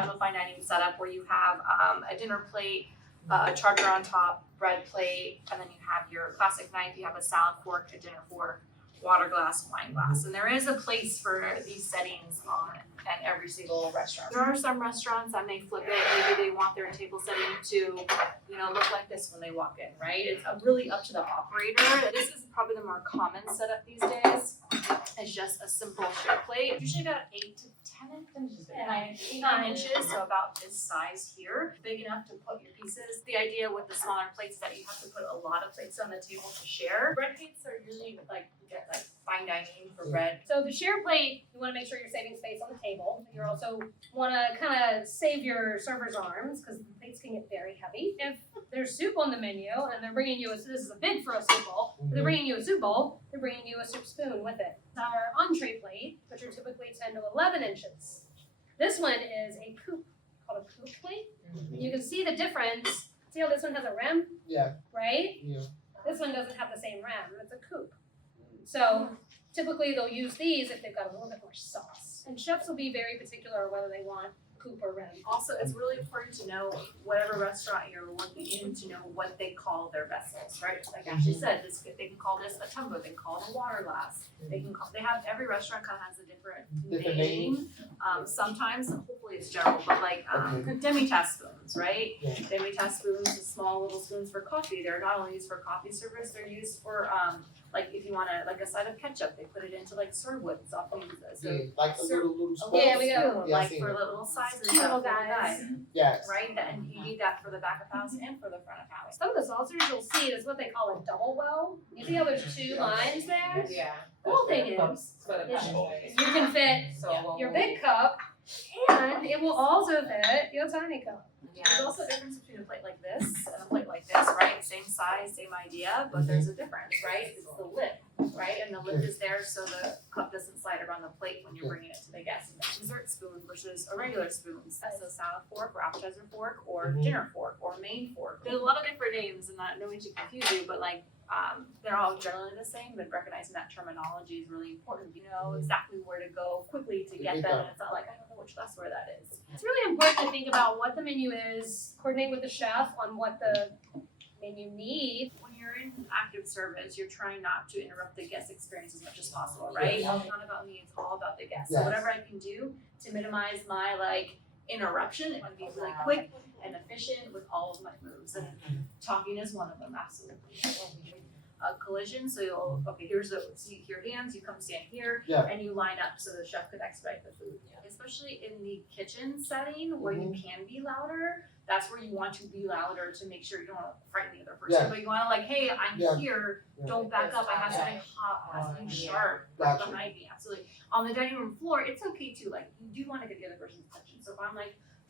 have a fine dining setup where you have a dinner plate, a charger on top, bread plate, and then you have your classic knife, you have a salad fork, a dinner fork, water glass, wine glass. And there is a place for these settings at every single restaurant. There are some restaurants that may flip it. Maybe they want their table setting to, look like this when they walk in, right? It's really up to the operator. This is probably the more common setup these days. It's just a simple share plate. Usually about 8 to 9 inches, so about this size here. Big enough to put your pieces. The idea with the smaller plates is that you have to put a lot of plates on the table to share. Bread plates are usually you get fine dining for bread. So the share plate, you want to make sure you're saving space on the table. You also want to kind of save your server's arms because the plates can get very heavy. If there's soup on the menu and they're bringing you this is a big for a soup bowl. If they're bringing you a soup bowl, they're bringing you a soup spoon with it. Our entree plate, which are typically 10 to 11 inches. This one is a coupe, called a coupe plate. You can see the difference. See how this one has a rim? Yeah. Right? Yeah. This one doesn't have the same rim. It's a coupe. So typically they'll use these if they've got a little bit more sauce. And chefs will be very particular whether they want coupe or rim. Also, it's really important to know whatever restaurant you're looking in to know what they call their vessels, right? Like Ashley said, they can call this a tumbler, they can call it a water glass. They have every restaurant kind of has a different name. Sometimes, hopefully it's general, but demi-tasse spoons, right? Yeah. Demi-tasse spoons, the small little spoons for coffee. They're not only used for coffee service, they're used for if you want a side of ketchup, they put it into sirloins, often use this. So like a little spoon. Yeah, we got for little sizes. Little guys. Yes. Right, and you need that for the back of house and for the front of house. Some of the saucers you'll see is what they call a double well. You see how there's 2 lines there? Yeah. Cool thing is you can fit your big cup and it will also fit your tiny cup. There's also a difference between a plate like this and a plate like this, right? Same size, same idea, but there's a difference, right? It's the lip, right? And the lip is there so the cup doesn't slide around the plate when you're bringing it to the guests. Dessert spoon versus a regular spoon. That's a salad fork or appetizer fork or dinner fork or main fork. There's a lot of different names and no one to confuse you, but they're all generally the same, but recognizing that terminology is really important. You know exactly where to go quickly to get them, and it's not like, I don't know which glassware that is. It's really important to think about what the menu is, coordinate with the chef on what the menu needs. When you're in active service, you're trying not to interrupt the guest experience as much as possible, right? It's not about me, it's all about the guest. So whatever I can do to minimize my interruption, it would be really quick and efficient with all of my moves. And talking is one of them, absolutely. A collision, so here's your hands, you come stand here, and you line up so the chef could expedite the food. Especially in the kitchen setting where you can be louder, that's where you want to be louder to make sure you don't want to frighten the other person. But you want to hey, I'm here, don't back up, I have something hot, I have something sharp right behind me, absolutely. On the dining room floor, it's okay too, you do want to get the other person's attention. So if I'm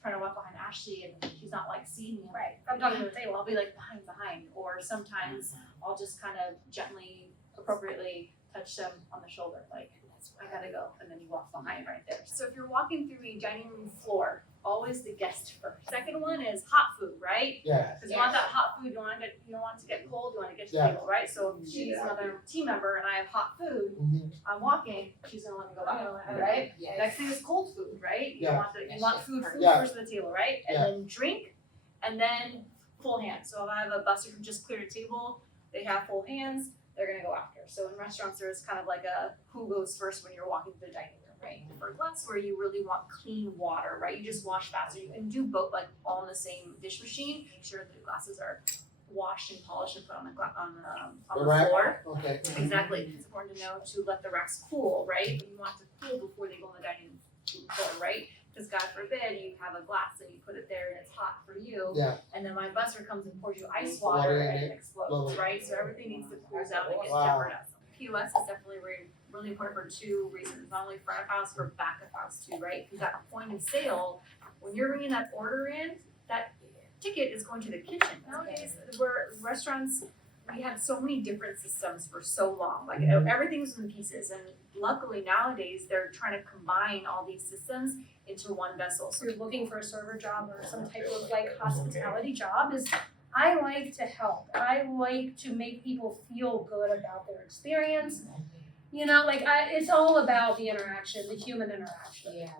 trying to walk behind Ashley and she's not seeing me, right? I'm talking to the table, I'll be behind, or sometimes I'll just kind of gently, appropriately touch them on the shoulder, I gotta go, and then you walk behind right there. So if you're walking through a dining room floor, always the guest first. Second one is hot food, right? Yeah. Because you want that hot food, you don't want it to get cold, you want to get to the table, right? So if she's another team member and I have hot food, I'm walking, she's gonna let me go by, right? Next thing is cold food, right? You want food first at the table, right? And then drink, and then full hands. So if I have a busser who just cleared a table, they have full hands, they're gonna go after. So in restaurants, there's kind of a who goes first when you're walking through the dining room, right? For glassware, you really want clean water, right? You just wash faster. You can do both, all in the same dish machine. Make sure that the glasses are washed and polished and put on the floor. Okay. Exactly. It's important to know to let the racks cool, right? You want to cool before they go on the dining room floor, right? Because God forbid you have a glass and you put it there and it's hot for you, and then my busser comes and pours you ice water and it explodes, right? So everything needs to cool down and get jeopardized. POS is definitely really important for 2 reasons, not only front of house, but back of house too, right? Because that point of sale, when you're bringing that order in, that ticket is going to the kitchen. Nowadays, restaurants, we had so many different systems for so long, everything's in pieces, and luckily nowadays they're trying to combine all these systems into one vessel. So you're looking for a server job or some type of hospitality job, I like to help. I like to make people feel good about their experience. It's all about the interaction, the human interaction.